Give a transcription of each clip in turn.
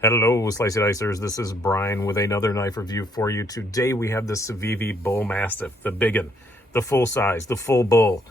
Hello, Slicey Dicers. This is Brian with another knife review for you. Today we have the Civivi Bullmastiff, the biggin, the full size, the full bull.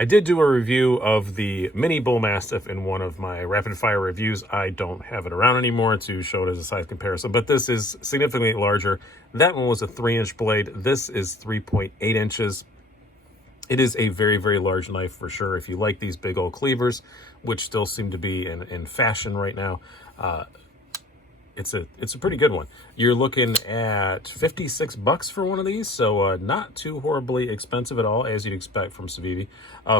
I did do a review of the mini Bullmastiff in one of my rapid fire reviews. I don't have it around anymore to show it as a size comparison, but this is significantly larger. That one was a 3-inch blade. This is 3.8 inches. It is a very, very large knife for sure. If you like these big old cleavers, which still seem to be in fashion right now, it's a pretty good one. You're looking at 56 bucks for one of these, so not too horribly expensive at all, as you'd expect from Civivi.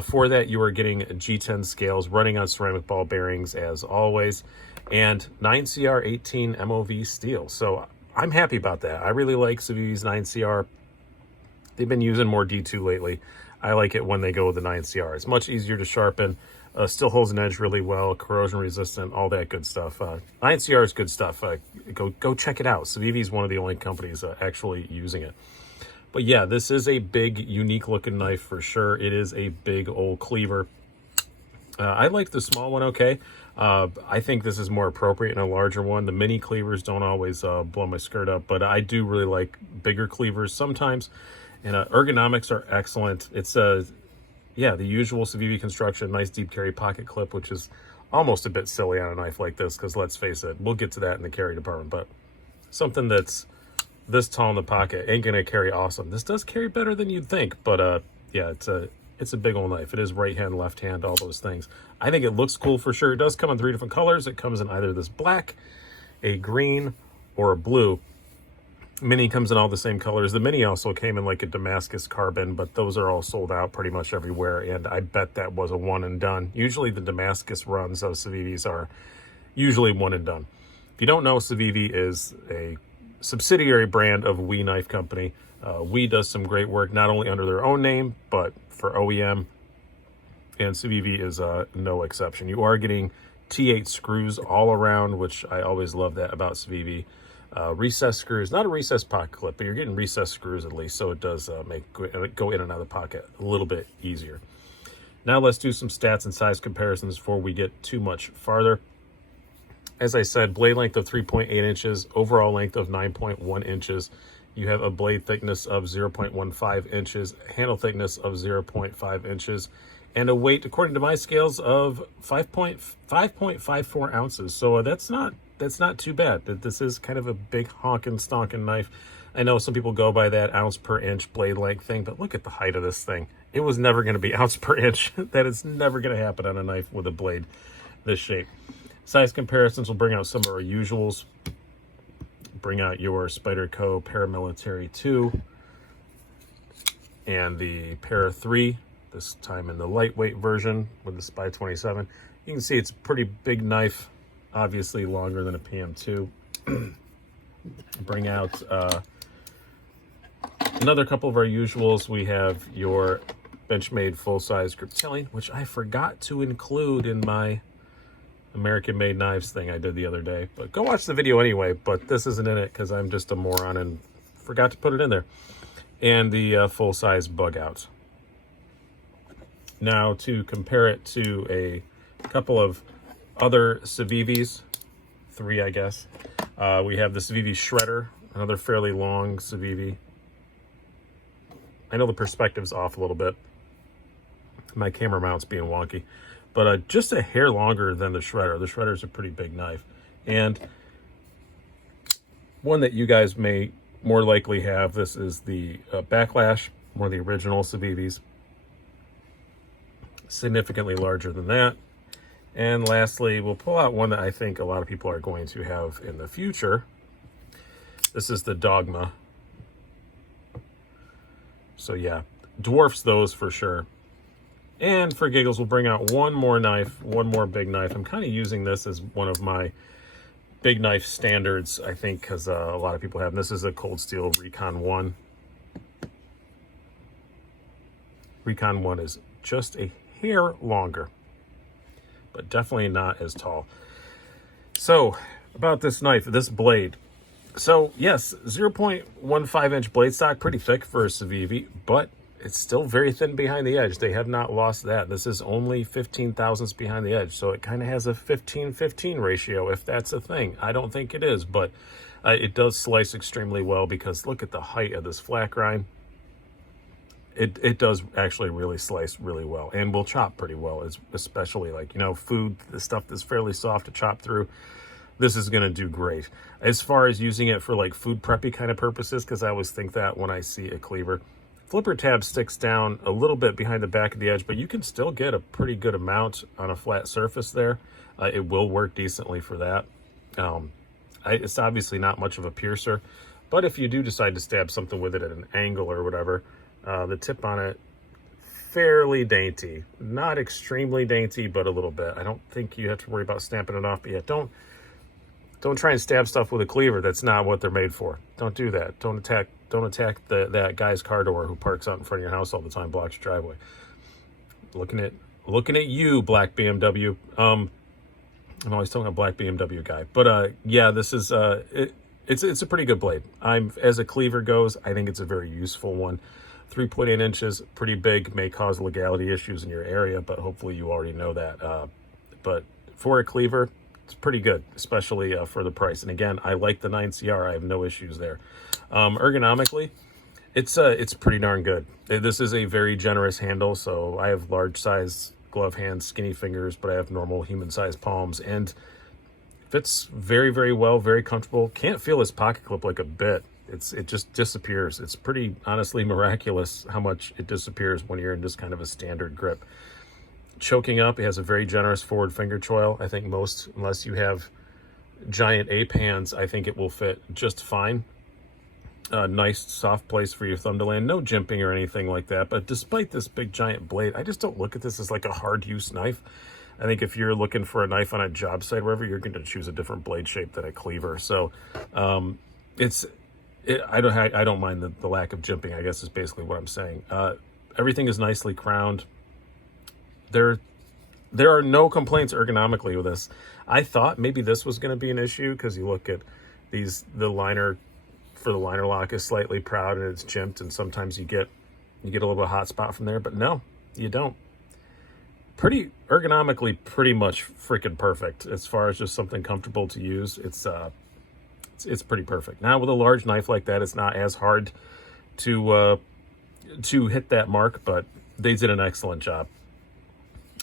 For that, you are getting G10 scales running on ceramic ball bearings as always, and 9CR 18 MOV steel. So I'm happy about that. I really like Civivi's 9CR. They've been using more D2 lately. I like it when they go with the 9CR. It's much easier to sharpen. Still holds an edge really well, corrosion resistant, all that good stuff. 9CR is good stuff. Go check it out. Civivi is one of the only companies actually using it. But yeah, this is a big, unique looking knife for sure. It is a big old cleaver. I like the small one okay. I think this is more appropriate in a larger one. The mini cleavers don't always blow my skirt up, but I do really like bigger cleavers sometimes. And ergonomics are excellent. It's yeah, the usual Civivi construction, nice deep carry pocket clip, which is almost a bit silly on a knife like this, because let's face it, we'll get to that in the carry department, but something that's this tall in the pocket ain't gonna carry awesome. This does carry better than you'd think, but yeah, it's a big old knife. It is right hand, left hand, all those things. I think it looks cool for sure. It does come in 3 different colors. It comes in either this black, a green, or a blue. Mini comes in all the same colors. The mini also came in like a Damascus carbon, but those are all sold out pretty much everywhere, and I bet that was a one and done. Usually the Damascus runs of Civivi's are usually one and done. If you don't know, Civivi is a subsidiary brand of We Knife Company. We does some great work, not only under their own name, but for OEM, and Civivi is no exception. You are getting T8 screws all around, which I always love that about Civivi. Recessed screws, not a recessed pocket clip, but you're getting recessed screws at least, so it does make go in and out of the pocket a little bit easier. Now let's do some stats and size comparisons before we get too much farther. As I said, blade length of 3.8 inches, overall length of 9.1 inches. You have a blade thickness of 0.15 inches, handle thickness of 0.5 inches, and a weight, according to my scales, of 5.54 ounces. So that's not too bad. This is kind of a big honkin' stonkin' knife. I know some people go by that ounce per inch blade length thing, but look at the height of this thing. It was never going to be ounce per inch. That is never going to happen on a knife with a blade this shape. Size comparisons will bring out some of our usuals. Bring out your Spyderco Paramilitary 2 and the Para 3, this time in the lightweight version with the Spy 27. You can see it's a pretty big knife, obviously longer than a PM2. Bring out another couple of our usuals. We have your Benchmade full-size grip tilling, which I forgot to include in my American-made knives thing I did the other day. But go watch the video anyway, but this isn't in it because I'm just a moron and forgot to put it in there. And the full-size bug out. Now, to compare it to a couple of other Civivis, 3 I guess, we have the Civivi Shredder, another fairly long Civivi. I know the perspective's off a little bit. My camera mount's being wonky, but just a hair longer than the Shredder. The Shredder's a pretty big knife, and one that you guys may more likely have. This is the Backlash, one of the original Civivis. Significantly larger than that. And lastly, we'll pull out one that I think a lot of people are going to have in the future. This is the Dogma. So yeah, dwarfs those for sure. And for giggles, we'll bring out one more knife, one more big knife. I'm kind of using this as one of my big knife standards, I think, because a lot of people have them. This is a Cold Steel Recon 1. Recon 1 is just a hair longer, but definitely not as tall. So about this knife, this blade. So yes, 0.15 inch blade stock, pretty thick for a Civivi, but it's still very thin behind the edge. They have not lost that. This is only 15 thousandths behind the edge, so it kind of has a 15-15 ratio, if that's a thing. I don't think it is, but it does slice extremely well, because look at the height of this flat grind. It does actually really slice really well, and will chop pretty well, especially like, food, the stuff that's fairly soft to chop through. This is going to do great. As far as using it for like food preppy kind of purposes, because I always think that when I see a cleaver. Flipper tab sticks down a little bit behind the back of the edge, but you can still get a pretty good amount on a flat surface there. It will work decently for that. It's obviously not much of a piercer, but if you do decide to stab something with it at an angle or whatever, the tip on it, fairly dainty. Not extremely dainty, but a little bit. I don't think you have to worry about snapping it off, but yeah, don't try and stab stuff with a cleaver. That's not what they're made for. Don't do that. Don't attack that guy's car door who parks out in front of your house all the time, blocks your driveway. Looking at you, black BMW. I'm always telling a black BMW guy, but yeah, this is it's a pretty good blade. As a cleaver goes, I think it's a very useful one. 3.8 inches, pretty big, may cause legality issues in your area, but hopefully you already know that. But for a cleaver, it's pretty good, especially for the price. And again, I like the 9CR. I have no issues there. Ergonomically, it's pretty darn good. This is a very generous handle, so I have large size glove hands, skinny fingers, but I have normal human size palms, and fits very, very well, very comfortable. Can't feel this pocket clip like a bit. It just disappears. It's pretty honestly miraculous how much it disappears when you're in just kind of a standard grip. Choking up, it has a very generous forward finger choil. I think most, unless you have giant ape hands, I think it will fit just fine. Nice soft place for your thumb to land. No jimping or anything like that. But despite this big giant blade, I just don't look at this as like a hard use knife. I think if you're looking for a knife on a job site, wherever, you're going to choose a different blade shape than a cleaver. So I don't mind the lack of jimping, I guess is basically what I'm saying. Everything is nicely crowned. There are no complaints ergonomically with this. I thought maybe this was going to be an issue, because you look at the liner for the liner lock is slightly proud and it's jimped, and sometimes you get a little bit of hot spot from there, but no, you don't. Pretty ergonomically, pretty much freaking perfect as far as just something comfortable to use. It's pretty perfect. Now with a large knife like that, it's not as hard to hit that mark, but they did an excellent job.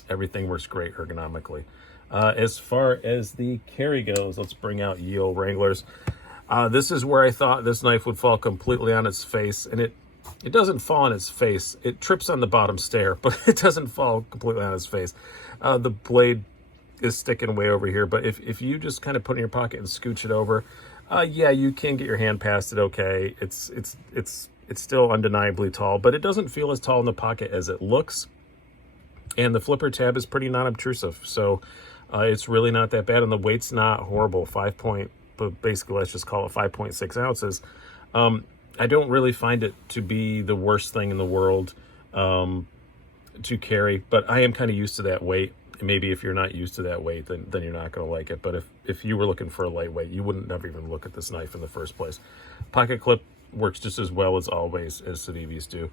Everything works great ergonomically. As far as the carry goes, let's bring out ye olde Wranglers. This is where I thought this knife would fall completely on its face, and it doesn't fall on its face. It trips on the bottom stair, but it doesn't fall completely on its face. The blade is sticking way over here, but if you just kind of put it in your pocket and scooch it over, yeah, you can get your hand past it okay. It's still undeniably tall, but it doesn't feel as tall in the pocket as it looks. And the flipper tab is pretty non-obtrusive, so it's really not that bad, and the weight's not horrible. But basically, let's just call it 5.6 ounces. I don't really find it to be the worst thing in the world to carry, but I am kind of used to that weight. Maybe if you're not used to that weight, then you're not going to like it. But if you were looking for a lightweight, you wouldn't never even look at this knife in the first place. Pocket clip works just as well as always, as Civivis do.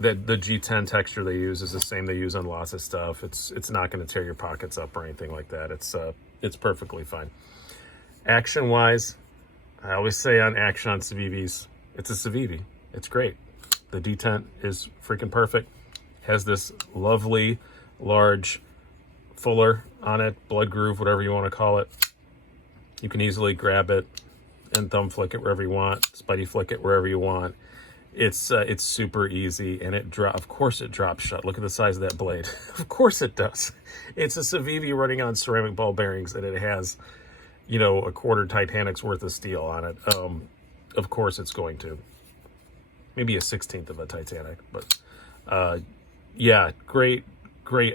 The G10 texture they use is the same they use on lots of stuff. It's not going to tear your pockets up or anything like that. It's perfectly fine. Action wise, I always say on action on Civivis, it's a Civivi. It's great. The detent is freaking perfect. Has this lovely large fuller on it, blood groove, whatever you want to call it. You can easily grab it and thumb flick it wherever you want, spidey flick it wherever you want. It's super easy, and of course it drops shut. Look at the size of that blade. Of course it does. It's a Civivi running on ceramic ball bearings, and it has, a quarter Titanic's worth of steel on it. Of course it's going to. Maybe a 16th of a Titanic, but yeah, great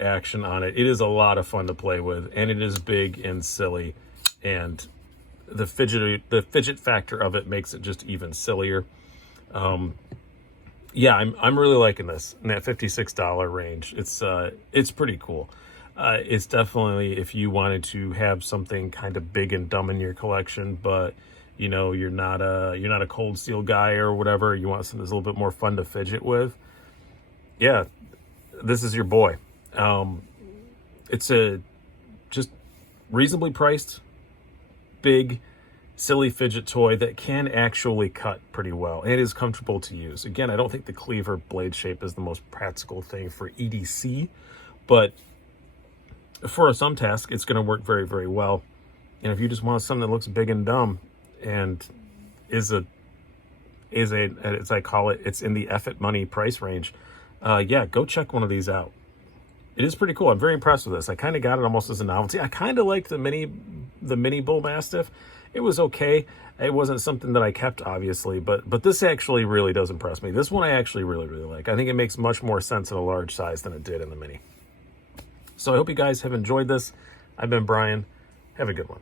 action on it. It is a lot of fun to play with, and it is big and silly, and the fidget factor of it makes it just even sillier. Yeah, I'm really liking this in that $56 range. It's pretty cool. It's definitely, if you wanted to have something kind of big and dumb in your collection, but you know, you're not a cold steel guy or whatever, you want something that's a little bit more fun to fidget with, yeah, this is your boy. It's a just reasonably priced, big, silly fidget toy that can actually cut pretty well and is comfortable to use. Again, I don't think the cleaver blade shape is the most practical thing for EDC, but for some task, it's going to work very, very well. And if you just want something that looks big and dumb and is a as I call it, it's in the effort money price range, yeah, go check one of these out. It is pretty cool. I'm very impressed with this. I kind of got it almost as a novelty. I kind of liked the mini Bullmastiff. It was okay. It wasn't something that I kept, obviously, but this actually really does impress me. This one I actually really, really like. I think it makes much more sense in a large size than it did in the mini. So I hope you guys have enjoyed this. I've been Brian. Have a good one.